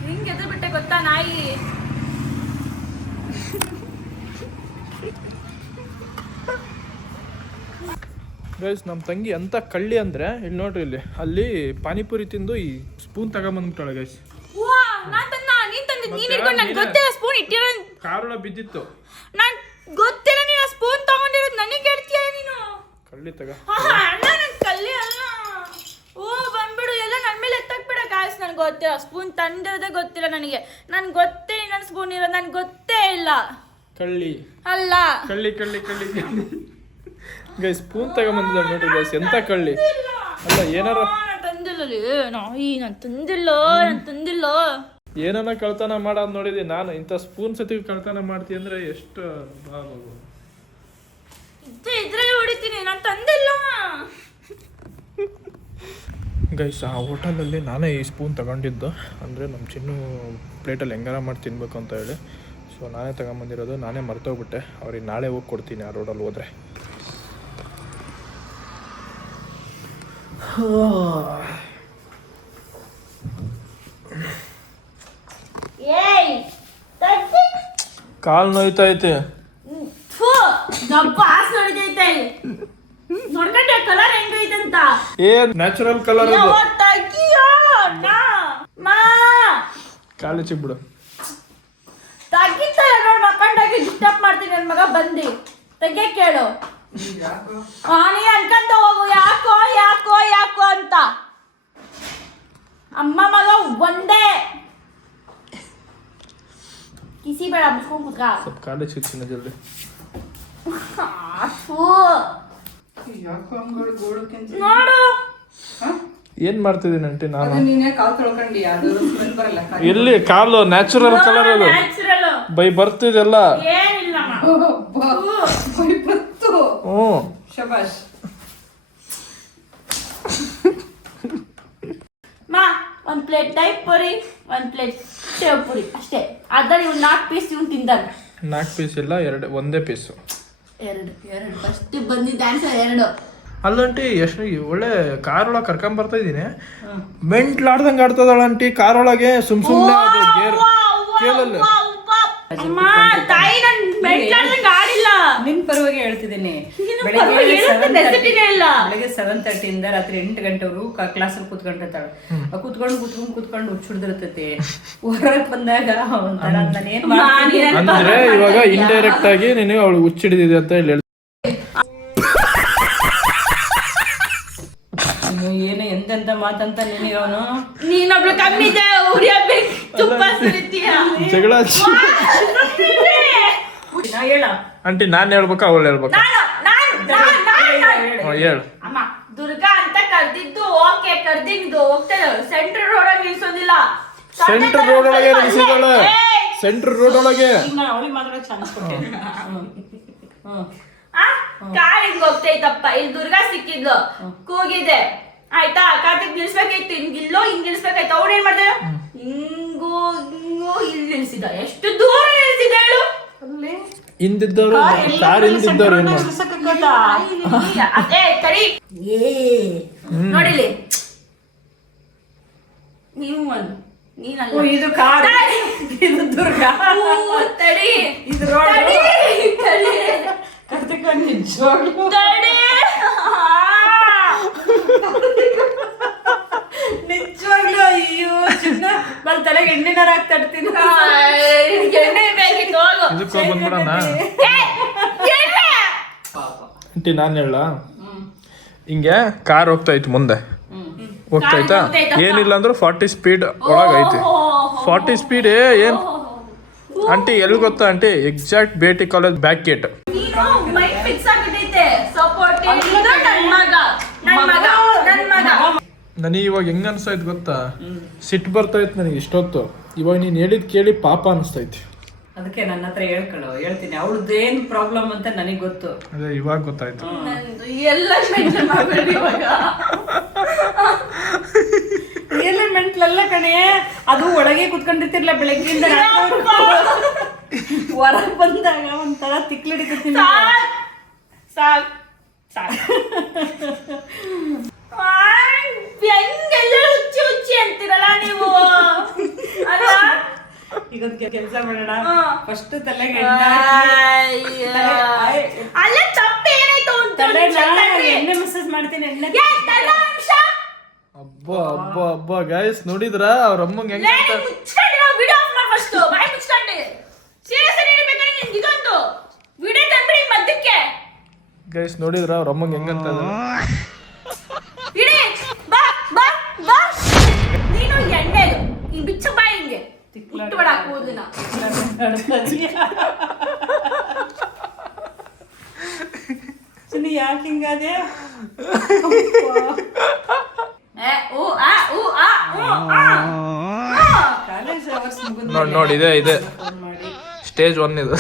ಹಿಂಗೆ ಎದ್ದು ಬಿಟ್ಟೆ ಗೊತ್ತಾ ನಾಯಿ. ಗೈಸ್ ನಮ್ಮ ತಂಗಿ ಅಂತ ಕಳ್ಳಿ ಅಂದ್ರೆ ಇಲ್ಲಿ ನೋಡ್ರಿ, ಇಲ್ಲಿ ಅಲ್ಲಿ ಪಾನಿಪುರಿ ತಿಂದು ಈ ಸ್ಪೂನ್ ತಗೊಂಬಂದ್ಬಿಟ್ಟಾಳೆ ಗೈಸ್. ಸ್ಪೂನ್ ಇಟ್ಟಿರೋ ಕಾರೊಳ ಬಿದ್ದಿತ್ತು. ನಾನ್ ಗೊತ್ತಿಲ್ಲ ನೀನು ಸ್ಪೂನ್ ತಗೊಂಡಿರೋದು ನನಗೆ ಹೇಳ್ತೀಯ ನೀನು. ಕಳ್ಳಿ ತಗ. ಅಣ್ಣ ನನ್ ಕಲ್ಲಿ ಅಲ್ಲ. ಓ ಬಂದ್ಬಿಡು ಎಲ್ಲ ನನ್ನ ಮೇಲೆ ಎತ್ತಾಕ್ಬಿಡ ಗಾಯ್ಸ್. ನನ್ಗೆ ಗೊತ್ತಿಲ್ಲ ಸ್ಪೂನ್ ತಂದಿರೋದೇ ಗೊತ್ತಿಲ್ಲ ನನಗೆ. ನನ್ಗೆ ಗೊತ್ತೇ ನನ್ನ ಸ್ಪೂನ್ ಇರೋದು ನನ್ಗೆ ಗೊತ್ತೇ ಇಲ್ಲ. ಕಳ್ಳಿ ಅಲ್ಲ ಕಳ್ಳಿ ಕಳ್ಳಿ ಕಳ್ಳಿ ಕಳ್ಳಿ ಗೈಸ್ ಸ್ಪೂನ್ ತಗೊಂಬಂದಿದ್ದಾಳೆ ನೋಡ್ರಿ ಗೈಸ್. ಎಂತ ಕಳ್ಳಿ ಅಲ್ಲ ಏನಾರ ನಾನು ತಂದಿಲ್ಲ. ಏನಾನ ಕಳ್ತನ ಮಾಡೋದು ನೋಡಿದೆ ನಾನು. ಇಂಥ ಸ್ಪೂನ್ ಸತಿ ಕಳ್ತನ ಮಾಡ್ತೀನಿ ಅಂದ್ರೆ ಎಷ್ಟು ಇದ್ರಲ್ಲಿ ಹೊಡಿತೀನಿ. ನಾನು ತಂದಿಲ್ಲ ಗೈಸ್. ಆ ಹೋಟೆಲಲ್ಲಿ ನಾನೇ ಈ ಸ್ಪೂನ್ ತಗೊಂಡಿದ್ದು. ಅಂದರೆ ನಮ್ಮ ಚಿನ್ನು ಪ್ಲೇಟಲ್ಲಿ ಹೆಂಗಾರ ಮಾಡಿ ತಿನ್ಬೇಕು ಅಂತ ಹೇಳಿ. ಸೊ ನಾನೇ ತಗೊಂಬಂದಿರೋದು. ನಾನೇ ಮರ್ತೋಗ್ಬಿಟ್ಟೆ. ಅವ್ರಿಗೆ ನಾಳೆ ಹೋಗಿ ಕೊಡ್ತೀನಿ ಆ ರೋಡಲ್ಲಿ ಹೋದರೆ. ಕಾಲು ನೋಯ್ತೈತೆ. ನೋಡ್ಕೊಂಡೆ ಕಲರ್ ಹೆಂಗೈತೆ ಅಂತ. ನ್ಯಾಚುರಲ್ ಕಲರ್ ಇದು. ಕಾಲು ಚಿಕ್ಬಿಡು. ತಗಿತಾರ ನೋಡ್ ಮಕ್ಕಂಡಾಗಿ ಡಿಸ್ಟರ್ಬ್ ಮಾಡ್ತೀನಿ ನನ್ನ ಮಗ ಬಂದು ತೆಗೆ ಕೇಳು. ನೀ ಅನ್ಕಂತ ಹೋಗು ಯಾಕೋ ಯಾಕೋ ಯಾಕೋ ಅಂತ. ಅಮ್ಮ ಮಗ ಒಂದೇ ಕಿಸಿ ಬೇಡ ಮುಚ್ಕೊಂಡ್ ಕುತ್ಕ. ಸ್ವಲ್ಪ ಕಾಲು ಚಿಕ್ಕಿನ ಜಲ್ದಿ. ನೋಡು ಏನ್ ಮಾಡ್ತಿದ್ದೀನಿ ಅಂಟಿ ನಾನು. ನೀನೇ ಕಾಲ್ ತೊಳ್ಕೊಂಡಿ ಅದು ಸ್ಮೆಲ್ ಬರಲ್ಲ. ಎಲ್ಲಿ ಕಾಲು ನ್ಯಾಚುರಲ್ ಕಲರ್ ಅದು ನ್ಯಾಚುರಲ್ ಬೈ ಬರ್ತಿದೆಲ್ಲ. ಏನಿಲ್ಲ ಬತ್ತು ಹ್ಞೂ ಶಬಾಷ್. ಮಾ ಒಂದ್ ಪ್ಲೇಟ್ ಟೈಪ್ ಪುರಿ, ಒಂದ್ ಪ್ಲೇಟ್ ಸೇವ್ ಪುರಿ ಅಷ್ಟೇ. ಅದ್ರಲ್ಲಿ ಇವ್ನು 4 ಪೀಸ್ ಇವ್ನು ತಿಂದಾನೆ. 4 ಪೀಸ್ ಇಲ್ಲ, ಒಂದೇ ಪೀಸು. ಎರಡು ಫಸ್ಟ್ ಬಂದಿದ್ದ ಆನ್ಸರ್ 2. ಅಲ್ಲಂಟಿ ಎಷ್ಟು ಒಳ್ಳೆ ಕಾರೊಳಗೆ ಕರ್ಕೊಂಡ್ ಬರ್ತಾ ಇದೀನಿ. ಮೆಂಟ್ಲಾಡ್ದಂಗೆ ಆಡ್ತದಳ ಅಂಟಿ ಕಾರೊಳಗೆ. ಸುಮ್ನೆ ಅದು ಗೇರ್ ಕೇಳಲ್ಲ. ಅಮ್ಮ ತಾಯಿ ನನ್ ಮೆಂಟ್ಲಾಡ್ದಂಗೆ ಆಡಿಲ್ಲ. ನಿನ್ ಪರವಾಗಿ ಹೇಳ್ತಿದ್ದೀನಿ. ಬೆಳಗ್ಗೆ 7:30 ಇಂದ ರಾತ್ರಿ 8 ಗಂಟೆವರೆಗೂ ಕ್ಲಾಸಲ್ಲಿ ಕೂತ್ಕೊಂಡಿರ್ತಾಳೆ. ಕೂತ್ಕೊಂಡು ಹುಚ್ಚಿಡ್ದಿರ್ತೈತಿ. ಹೊರಗೆ ಬಂದಾಗ ಒಂಥರ ನಾನೇನ್ ಅಂದ್ರೆ ಇವಾಗ ಇಂಡೈರೆಕ್ಟ್ ಆಗಿ ನೀನು ಅವಳು ಹುಚ್ಚಿಡಿದಿದೆ ಅಂತ ಹೇಳಿ. ಏನು ಎಂತೆಂತ ಮಾತಂತ ನಿನಗವನು. ನೀನೊಬ್ಳು ಕಮ್ಮಿದೆ ಉರಿಯಬೇಕು ತುಪ್ಪ ಸುರಿತೀಯ. ಜಗಳ ಹೇಳ ಆಂಟಿ ನಾನ್ ಹೇಳ್ಬೇಕಾ ಅವಳು ಹೇಳ್ಬೇಕಾ? ಹೇಳು. ಅಮ್ಮ ದುರ್ಗಾ ಅಂತ ಕರ್ದಿದ್ದು ಓಕೆ ಕರ್ದಿದ್ದು ಹೋಗ್ತೇನೆ. ಸೆಂಟ್ರಲ್ ರೋಡ್ ಅಲ್ಲಿ ನಿಲ್ಸೋದಿಲ್ಲ. ಸೆಂಟ್ರಲ್ ರೋಡ್ ಒಳಗೆ ನಿಲ್ಸಿದಾಳೆ. ಸೆಂಟ್ರಲ್ ರೋಡ್ ಒಳಗೆ ಅವಳಿಗೆ ಮಾತ್ರ ಚಾನ್ಸ್ ಕೊಟ್ಟೆ. ಕಾರ್ ಹಿಂಗ್ ಹೋಗ್ತೈತಪ್ಪ. ಇಲ್ಲಿ ದುರ್ಗಾ ಸಿಕ್ಕಿದ್ಲು ಕೂಗಿದೆ ಆಯ್ತಾ. ಕಾರ್ತಿಕ್ ನಿಲ್ಸ್ಬೇಕಾಯ್ತು. ಹಿಂಗಿಲ್ಲೋ ಹಿಂಗ್ ನಿಲ್ಸ್ಬೇಕಾಯ್ತು. ಅವ್ರು ಏನ್ ಮಾಡ್ತಾರ ಹಿಂಗೋ ಇಲ್ಲಿ ನಿಲ್ಸಿದ. ಎಷ್ಟು ದೂರ ನಿಲ್ಸಿದ ಹೇಳು. ಹಿಂದಿದ್ದವ್ರು ಕಾರ್ ಹಿಂದಿದ್ದವ್ರು ಏನ್ ಮಾಡ್ತಾರೆ ಅದೇ ಕರಿ ನೋಡಿಲಿ. ನೀವು ಒಂದು ನೀನಲ್ಲ. ಇದು ಕಾರ್, ಇದು ದುರ್ಗಾ. ತಡಿ ಇದು ರೋಡ್. ತಡಿ ನಿಜವಾಗ್ಲೂ ನಿಜವಾಗ್ಲೂ ಅಯ್ಯೋ ಚಿನ್ನ ಬಲ್ ತಲೆಗೆ ಎಣ್ಣೆನಾರ ಹಾಕಿ ತಡ್ತೀನಿ. ಎಣ್ಣೆ ಬೇಕಿತ್ತು ಹೋಗು. ಇದಕ್ಕೆ ಬಂದ್ಬಿಡೋಣ. ಪಾಪ. ಆಂಟಿ ನಾನು ಹೇಳ ಹಿಂಗೆ ಕಾರ್ ಹೋಗ್ತಾ ಇತ್ತು ಮುಂದೆ ಹೋಗ್ತಾಯ್ತಾ ಏನಿಲ್ಲ ಅಂದ್ರೂ 40 ಸ್ಪೀಡ್ ಒಳಗೈತಿ 40 ಸ್ಪೀಡ್ ಏನ್ ಆಂಟಿ ಎಲ್ಲಿ ಗೊತ್ತಾ ಆಂಟಿ ಎಕ್ಸಾಕ್ಟ್ ಬೇಟಿ ಕಾಲೇಜ್ ಬ್ಯಾಕ್ ಗೇಟ್ ನೀನು ಮೈಂಡ್ ಫಿಕ್ಸ್ ಆಗಿದೈತೆ ಸಪೋರ್ಟಿವ್ ನನ್ ಮಗ ನನಗೆ ಇವಾಗ ಹೆಂಗ ಅನ್ಸ್ತಾಯ್ತು ಗೊತ್ತಾ ಸಿಟ್ಟು ಬರ್ತಾ ಇತ್ತು ನನಗೆ ಇಷ್ಟೊತ್ತು ಇವಾಗ ನೀನು ಹೇಳಿದ್ ಕೇಳಿ ಪಾಪ ಅನಿಸ್ತೈತಿ ಅದಕ್ಕೆ ನನ್ನ ಹತ್ರ ಹೇಳ್ತೀನಿ ಅವಳದ್ದು ಏನ್ ಪ್ರಾಬ್ಲಮ್ ಅಂತ ನನಗೆ ಗೊತ್ತು. ಅದೇ ಇವಾಗ ಗೊತ್ತಾಯ್ತು. ಎಲ್ಲ ಮೆನ್ಷನ್ ಮಾಡಬೇಡಿ ಇವಾಗ. ಮೆಂಟ್ಲಲ್ಲ ಕಣೆ, ಅದು ಒಳಗೆ ಕುತ್ಕೊಂಡಿರ್ತಿರ್ಲ ಬೆಳಗ್ಗೆಯಿಂದ ಹೊರಗೆ ಬಂದಾಗ ಒಂಥರ ತಿಕ್ಲಿಡಿತೀನಿ. ಸಾಕ್ ಹೆಂಗೆಲ್ಲ ಹುಚ್ಚಿ ಹುಚ್ಚಿ ಅಂತೀರಲ್ಲ ನೀವು ಅಲ್ಲ. ಈಗೊಂದು ಕೆಲಸ ಮಾಡೋಣ, ಫಸ್ಟ್ ತಲೆಗೆ ಅಲ್ಲ ತಪ್ಪು ಏನಾಯ್ತು ಅಂತ ಎಣ್ಣೆ ಮಸಾಜ್ ಮಾಡ್ತೀನಿ. ಎಣ್ಣೆ ಅಬ್ಬಾ ಅಬ್ಬಾ ಅಬ್ಬಾ ಗೈಸ್ ನೋಡಿದ್ರ ಅವ್ರ ಅಮ್ಮಂಗೆ ಹೆಂಗ ವಿಡಿಯೋ ಆಫ್ ಮಾಡಿ ಫಸ್ಟ್ ಬಾಯ್ ಮುಚ್ಕೊಂಡೆ. ಸೀರಿಯಸ್ ಆಗಿ ಹೇಳ್ಬೇಕಾದ್ರೆ ನಿಮ್ಗೆ ಇದೊಂದು ವಿಡಿಯೋ ತಂದ್ಬಿಡಿ ಮಧ್ಯಕ್ಕೆ. ಗೈಸ್ ನೋಡಿದ್ರ ಅವ್ರ ಅಮ್ಮಂಗೆ ಹೆಂಗಂತ ಇಡಿ ಬಾ ಬಾ ಬಾ ನೀನು ಎಣ್ಣೆದು ಈ ಬಿಚ್ಚ ಬಾಯಿ ಹಿಂಗೆ ತಿಕ್ಲಡ ಕೂದಲಿನ ಸುನಿ ಯಾಕೆ ಹಿಂಗಾದೆ? ಕಾಲೇಜ್ ಅವರ್ಸ್ ಮುಗಿದ ನೋಡಿ ಇದೆ ಸ್ಟೇಜ್ 1 ಇದು.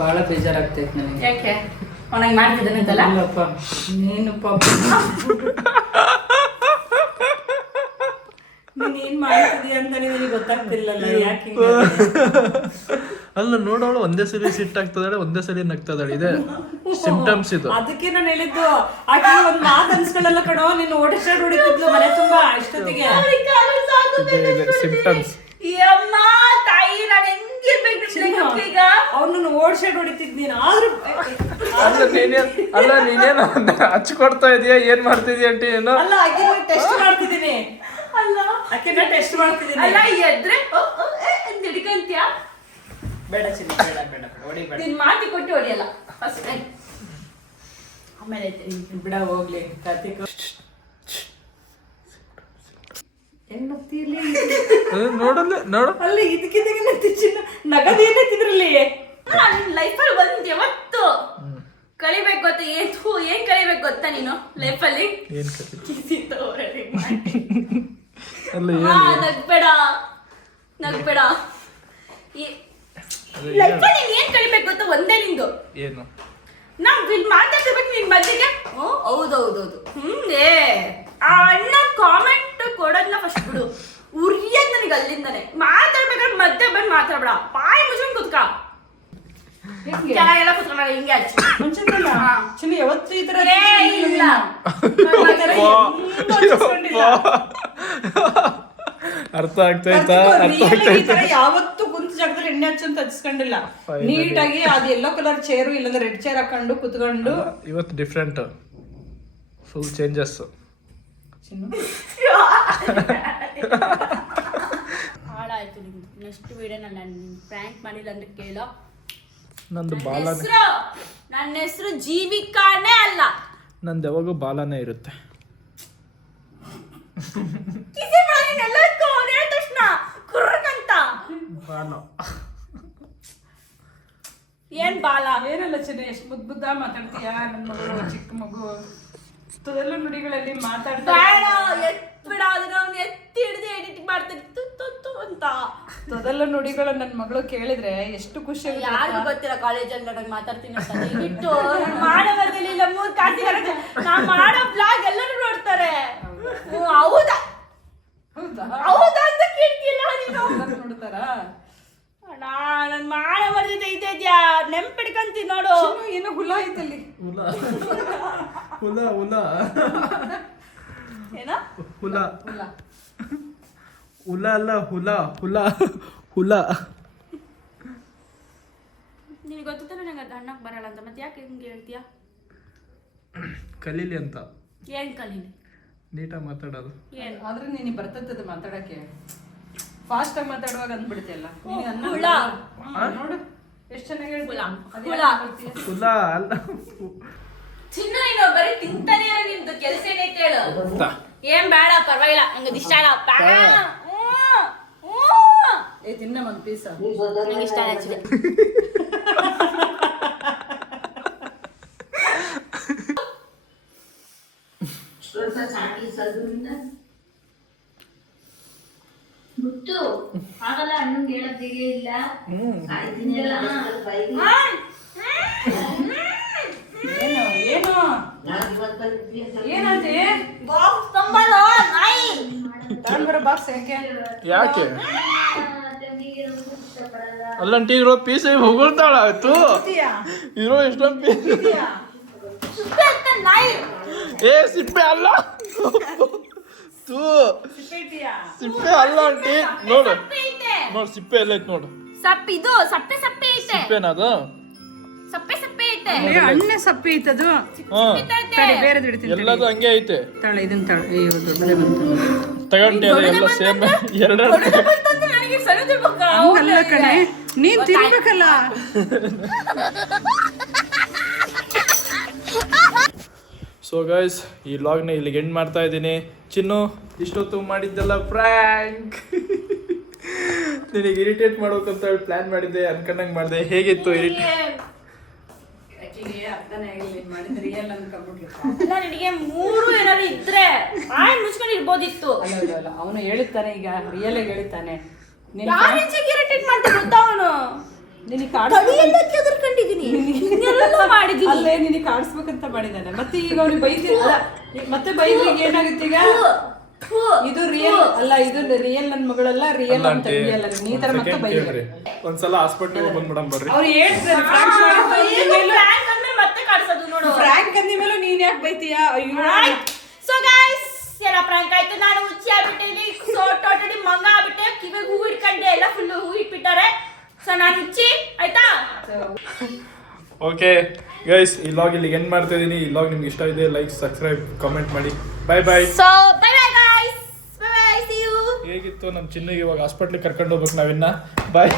ಬಹಳ ಬೇಜಾರಾಗ್ತೈತೆ ನನಗೆ. ಯಾಕೆ ಅವನಾಗ ಮಾಡ್ತಿದ್ದಾನಂತಲ್ಲ? ಇಲ್ಲಪ್ಪ ನೀನು ಪಾಪ ನೀನ್ ಮಾಡ್ತಿದೀಯ ಅಂತ ನನಗೆ ಗೊತ್ತಾಗ್ತಿಲ್ಲಲ್ಲ ಯಾಕೆ ಅಲ್ಲ ನೋಡೋಳು ಒಂದೇ ಸರಿ ಸಿಟ್ಟಾಗ್ತದಾಳೆ ಒಂದೇ ಸರಿ ನಗ್ತದಾಳೆ ಇದೆ ಸಿಂಪ್ಟಮ್ಸ್ ಇದು. ಅದಕ್ಕೆ ನಾನು ಹೇಳಿದ್ದು ಆಕೆ ಒಂದ್ ಮಾತು ಅನ್ಸ್ಕೊಳ್ಳಲ್ಲ ಕಣೋ, ನೀನು ಓಡಿಸ್ಟಾಡ್ ಹೊಡಿತಿದ್ಲು ಮನೆ ತುಂಬಾ ಇಷ್ಟೊತ್ತಿಗೆ. ಸಿಂಪ್ಟಮ್ಸ್ ಅವನನ್ನು ಓಡಿಸ್ಟಾಡ್ ಹೊಡಿತಿದ್ ನೀನು. ಆದ್ರೂ ಅಲ್ಲ ನೀನೇನು ಹಚ್ಕೊಡ್ತಾ ಇದೀಯ ಏನ್ ಮಾಡ್ತಿದೀಯ ಆಂಟಿ ಏನು? ಅಲ್ಲ ಆಕೆ ಟೆಸ್ಟ್ ಮಾಡ್ತಿದ್ದೀನಿ. ಅಲ್ಲ ಆಕೆನ ಟೆಸ್ಟ್ ಮಾಡ್ತಿದ್ದೀನಿ. ಅಲ್ಲ ಎದ್ರೆ ಅಂತ ಹಿಡ್ಕಂತ್ಯಾ? ಬೇಡ ಚಿನ್ನ ಬೇಡ ಬೇಡ ಹೊಡಿಬೇಡ. ನಿನ್ ಮಾತಿ ಕೊಟ್ಟು ಹೊಡಿಯಲ್ಲ ಫಸ್ಟ್ ಟೈಮ್. ಆಮೇಲೆ ಬಿಡ ಹೋಗ್ಲಿ ಕಾರ್ತಿಕ್. ನೋಡಲ್ಲ ನೋಡು ಅಲ್ಲಿ ಇದಕ್ಕಿದ್ದಾಗ ಚಿನ್ನ ನಗದು ಏನೈತಿದ್ರಲ್ಲಿ ನಿನ್ ಲೈಫಲ್ಲಿ ಒಂದ್ ಯಾವತ್ತು ಕಳಿಬೇಕು ಗೊತ್ತಾ? ಏನ್ ಕಳಿಬೇಕು ಗೊತ್ತಾ ನೀನು ಲೈಫಲ್ಲಿ? ಏನ್ ಅಲ್ಲ ನಗ್ಬೇಡ ಲೈಫಲ್ಲಿ ನೀನ್ ಏನ್ ಕಳಿಬೇಕು ಗೊತ್ತಾ? ಒಂದೇ ನಿಂದು ಏನು ನಾವ್ ಇಲ್ಲಿ ಮಾತಾಡ್ತಿರ್ಬೇಕು ನಿನ್ ಮಧ್ಯಕ್ಕೆ. ಹೌದೌದೌದು ಆ ಅಣ್ಣ ಕಾಮೆಂಟ್ ಕೊಡೋದನ್ನ ಫಸ್ಟ್ ಬಿಡು, ಉರಿಯದ್ ನನಗೆ ಅಲ್ಲಿಂದಾನೆ. ಮಾತಾಡ್ಬೇಕಾದ್ರೆ ಮಧ್ಯೆ ಬಂದು ಮಾತಾಡ್ಬೇಡ, ಬಾಯಿ ಮುಚ್ಕೊಂಡ್ ಕುತ್ಕ. ಚೆನ್ನಾಗೆಲ್ಲ ಕುತ್ಕೊಂಡ ಹಿಂಗೆ ಹಚ್ಚಿ ಚಿನ್ನ ಯಾವತ್ತೂ ಈ ತರ ಇಲ್ಲ. ಅರ್ಥ ಆಗ್ತೈತಾ? ಅರ್ಥ ಆಗ್ತೈತಾ? ಯಾವತ್ತೂ ಕುಂತ ಜಾಗದಲ್ಲಿ ಎಣ್ಣೆ ಹಚ್ಚಂತ ಹಚ್ಕೊಂಡಿಲ್ಲ. ನೀಟಾಗಿ ಅದು ಯೆಲ್ಲೋ ಕಲರ್ ಚೇರು ಇಲ್ಲಂದ್ರೆ ರೆಡ್ ಚೇರ್ ಹಾಕೊಂಡು ಕುತ್ಕೊಂಡು. ಇವತ್ತು ಡಿಫ್ರೆಂಟ್ ಫುಲ್ ಚೇಂಜಸ್. ಹಾಳಾಯ್ತು ನಿಮ್ದು. ನೆಕ್ಸ್ಟ್ ವಿಡಿಯೋನಲ್ಲಿ ನಾನು ಪ್ರ್ಯಾಂಕ್ ಮಾಡಿಲ್ಲ ಅಂದ್ರೆ ಕೇಳೋ. ನಂದು ಬಾಲ, ನನ್ನ ಹೆಸರು ಜೀವಿಕಾನೇ ಅಲ್ಲ. ನಂದು ಯಾವಾಗೂ ಬಾಲನೇ ಇರುತ್ತೆ. ಏನ್ ಬಾಲ ಏನಲ್ಲ ಚಿನ್ನ ಎಷ್ಟು ಮುದ್ದ ಮಾತಾಡ್ತೀಯ ನನ್ನ ಮಗಳು, ಚಿಕ್ಕ ಮಗು. ತೊದಲು ನುಡಿಗಳಲ್ಲಿ ಬಿಡ ಅದನ್ನ ಅವ್ನು ಎತ್ತಿ ಹಿಡಿದು ಎಡಿಟಿಂಗ್ ಮಾಡ್ತಾರೆ ಅಂತ. ತೊದಲು ನುಡಿಗಳು ನನ್ನ ಮಗಳು ಕೇಳಿದ್ರೆ ಎಷ್ಟು ಖುಷಿ ಆಗುತ್ತೆ. ಯಾರಿಗೂ ಗೊತ್ತಿಲ್ಲ ಕಾಲೇಜಲ್ಲಿ ನನಗೆ ಮಾತಾಡ್ತೀನಿ ಅಂತ. ಬಿಟ್ಟು ಮಾಡೋದಲ್ಲಿ ಇಲ್ಲ 3 ಕಾಸಿಗಾರ ನಾ ಮಾಡೋ ಬ್ಲಾಗ್ ಎಲ್ಲರೂ ನೋಡ್ತಾರೆ. ಹೌದಾ ಹೌದಾ ಅಂತ ಕೇಳ್ತಿಲ್ಲ ನೀನು? ನೋಡ್ತಾರ ನನ್ ಮಾಡ ಬರ್ದಿದ್ದೆ ಇದ್ಯಾ ನೆನ್ಪಿಡ್ಕಂತೀನಿ ನೋಡು. ಏನೋ ಹುಳ ಐತಲ್ಲಿ. ಹುಲ ಹುಲ ಹುಲ ಏನ ಹುಲ ಹುಲ ಅಲ್ಲ ಹುಲ ಹುಲ ಹುಲ. ನಿನಗೆ ಗೊತ್ತಿಲ್ಲ ನಂಗೆ ಅದು ಅಣ್ಣಕ್ಕೆ ಬರಲ್ಲ ಅಂತ, ಮತ್ತೆ ಯಾಕೆ ಹಿಂಗೆ ಹೇಳ್ತೀಯಾ? ಕಲೀಲಿ ಅಂತ. ಏನ್ ಕಲೀಲಿ? ನೀಟಾಗಿ ಮಾತಾಡೋದು. ಏನು ಆದ್ರೆ ನೀನು ಬರ್ತದ ಮಾತಾಡಕ್ಕೆ ಫಾಸ್ಟ್ ಆಗಿ ಮಾತಾಡುವಾಗ ಅಂದ್ಬಿಡ್ತಿಯಲ್ಲ ಹುಳ. ನೋಡು ಎಷ್ಟು ಚೆನ್ನಾಗಿ ಹೇಳ್ತೀಯ ಹುಳ. ಕುಲ ಅಲ್ಲ ಚಿನ್ನ ಇನ್ನು ಬರೀ ತಿಂತಾನೆ ಇರೋ ನಿಮ್ದು ಕೆಲಸ ಏನೈತೆ ಹೇಳು. ಏನ್ ಬೇಡ ಪರವಾಗಿಲ್ಲ ನಂಗೆ ಇಷ್ಟ ಇಲ್ಲ ಬೇಡ. ಏ ತಿನ್ನ ಒಂದು ಪೀಸ್ ನಂಗೆ ಇಷ್ಟ ಇಲ್ಲ actually. ಮುತ್ತು ಆಗಲ್ಲ ಅಣ್ಣಂಗೆ ಹೇಳೋದಿಗೆ ಇಲ್ಲ ಏನು ಏನು ಏನಂತೆ ಬಾಕ್ಸ್ ತಂಬಲ್ಲ ನಾಯಿ. ತಗೊಂಡ್ಬರೋ ಬಾಕ್ಸ್ ಯಾಕೆ ಯಾಕೆ ತಂಗಿಗೆ ಇಷ್ಟಪಡಲ್ಲ ಅಲ್ಲಂಟಿ ಇರೋ ಪೀಸ್ ಹೊಗಳ್ತಾಳ ಆಯ್ತು ಇದ್ದೀಯಾ? ಇರೋ ಎಷ್ಟೊಂದು ಪೀಸ್ ಇದ್ದೀಯಾ? ಸುತ್ತೆ ಅಂತ ನಾಯಿ. ಏ ಸಿಪ್ಪೆ ಅಲ್ಲ ತೂ ಸಿಪ್ಪೆ ಇದ್ದೀಯಾ? ಸಿಪ್ಪೆ ಅಲ್ಲ ಆಂಟಿ ನೋಡು ಸಪ್ಪೆ ಐತೆ. ನೋಡು ಸಿಪ್ಪೆ ಎಲ್ಲ ಐತೆ ನೋಡು ಇದು ಸಪ್ಪೆ ಸಪ್ಪೆ ಐತೆ. ಸಿಪ್ಪೆನದು ಸಪ್ಪೆ ಸಪ್ಪೆ ಐತೆ. ಏ, ಹಣ್ಣೆ ಸಪ್ಪೆ ಇತ್ತದು ಹಾ ತಡಿ ಬೇರೆ ಹಿಡಿತೀನಿ ಎಲ್ಲದು ಹಂಗೆ ಐತೆ ತಾಳೆ ಇದನ್ನ ತಾಳೆ ಅಯ್ಯೋ ದೊಡ್ಡದೇ ಬಂತು ತಗೊಂಡೆ ಅದು ಎಲ್ಲ ಸೇಮ್ ಎರಡೆರಡು ನನಗೆ ಸರಿದಿರ್ಬೇಕು. ಹಂಗಲ್ಲ ಕಣೆ ನೀನ್ ತಿನ್ಬೇಕಲ್ಲ ಸೊ ಗೈಸ್ ಈ ವ್ಲಾಗ್ನ ಇಲ್ಲಿಗೆ ಎಂಡ್ ಮಾಡ್ತಾ ಇದ್ದೀನಿ. ಚಿನ್ನು ಇಷ್ಟೊತ್ತು ಮಾಡಿದ್ದೆಲ್ಲ ಫ್ರ್ಯಾಂಕ್ ನಿನಗೆ ಇರಿಟೇಟ್ ಮಾಡ್ಬೇಕಂತ ಹೇಳಿ ಪ್ಲಾನ್ ಮಾಡಿದ್ದೆ, ಅನ್ಕೊಂಡಂಗೆ ಮಾಡಿದೆ. ಹೇಗಿತ್ತು ಇರಿಟೇಟ್? ಅರ್ಥನೇ ಆಗಿಲ್ಲ ಮಾಡಿದ್ರೆ ರಿಯಲ್ ಅನ್ಕೊಂಡ್ಬಿಟ್ಲು. ಅಲ್ಲ ನಿನಗೆ ಮೂರು ಏನಾದ್ರು ಇದ್ರೆ ಬಾಯಿ ಮುಚ್ಕೊಂಡು ಇರ್ಬೋದಿತ್ತು. ಅಲ್ಲ ಅವನು ಹೇಳುತ್ತಾನೆ ಈಗ ರಿಯಲ್ ಆಗಿ ಹೇಳುತ್ತಾನೆ ಯಾರ ಇರಿಟೇಟ್ ಮಾಡ್ತಾ ಗೊತ್ತಾ ಅವನು. ನಿನಗೆ ಎದುರ್ಕೊಂಡಿದೀನಿ ಇನ್ನೆಲ್ಲ ಮಾಡಿದೀನಿ. ಅಲ್ಲೇ ನಿನಗೆ ಕಾಡಿಸ್ಬೇಕಂತ ಮಾಡಿದ್ದಾನೆ. ಮತ್ತೆ ಈಗ ಅವ್ನಿಗೆ ಬೈತಿಲ್ಲ ಮತ್ತೆ ಬೈದ್ರಿಗೆ ಏನಾಗುತ್ತೆ ಈಗ ಇದು ರಿಯಲ್ ಅಲ್ಲ, ಇದು ರಿಯಲ್ ನನ್ನ ಮಗಳಲ್ಲ, ರಿಯಲ್ ಅಂತ ರಿಯಲ್ ಅಲ್ಲ. ನೀ ತರ ಮತ್ತೆ ಬೈದ್ರೆ ಒಂದ್ಸಲ ಹಾಸ್ಪಿಟಲ್ ಬಂದ್ಬಿಡಮ್ ಬರ್ರಿ. ಅವ್ರು ಹೇಳ್ತಾರೆ ಫ್ರಾಂಕ್ Prank ಅಂದ್ಮೇಲೆ ಮತ್ತೆ ಕಾಡ್ಸೋದು ನೋಡು. ಫ್ರಾಂಕ್ ಅಂದ ಮೇಲೆ ನೀನ್ ಯಾಕೆ ಬೈತೀಯಾ? ಅಯ್ಯೋ ಸೊ ಗೈಸ್ ಎಲ್ಲ ಪ್ರಾಂಕ್ ಆಯ್ತು. ನಾನು ಹುಚ್ಚಿ ಆಗ್ಬಿಟ್ಟಿನಿ, ಸೊ ಟೋಟಲಿ ಮಂಗ ಆಗ್ಬಿಟ್ಟೆ, ಕಿವಿಗೆ ಹೂ ಇಟ್ಕೊಂಡೆ, ಎಲ್ಲ ಫುಲ್ ಹೂ ಇಟ್ಬಿಟ್ಟಾರೆ. ಸೊ ನಾನು ಹುಚ್ಚಿ ಆಯ್ತಾ. ಓಕೆ ಗೈಸ್ ಈ ವ್ಲಾಗ್ ಇಲ್ಲಿಗೆ ಎಂಡ್ ಮಾಡ್ತಾ ಇದ್ದೀನಿ. ಈ ವ್ಲಾಗ್ ನಿಮ್ಗೆ ಇಷ್ಟ ಇದೆ ಲೈಕ್ ಸಬ್ಸ್ಕ್ರೈಬ್ ಕಾಮೆಂಟ್ ಮಾಡಿ. Bye bye. So bye bye guys, bye bye, see you. ಹೇಗಿತ್ತು ನಮ್ಮ ಚಿನ್ನಿಗೆ ಇವಾಗ ಹಾಸ್ಪಿಟ್ಲಿಗೆ ಕರ್ಕೊಂಡು ಹೋಗ್ಬೇಕು ನಾವಿನ್ನ. ಬಾಯ್.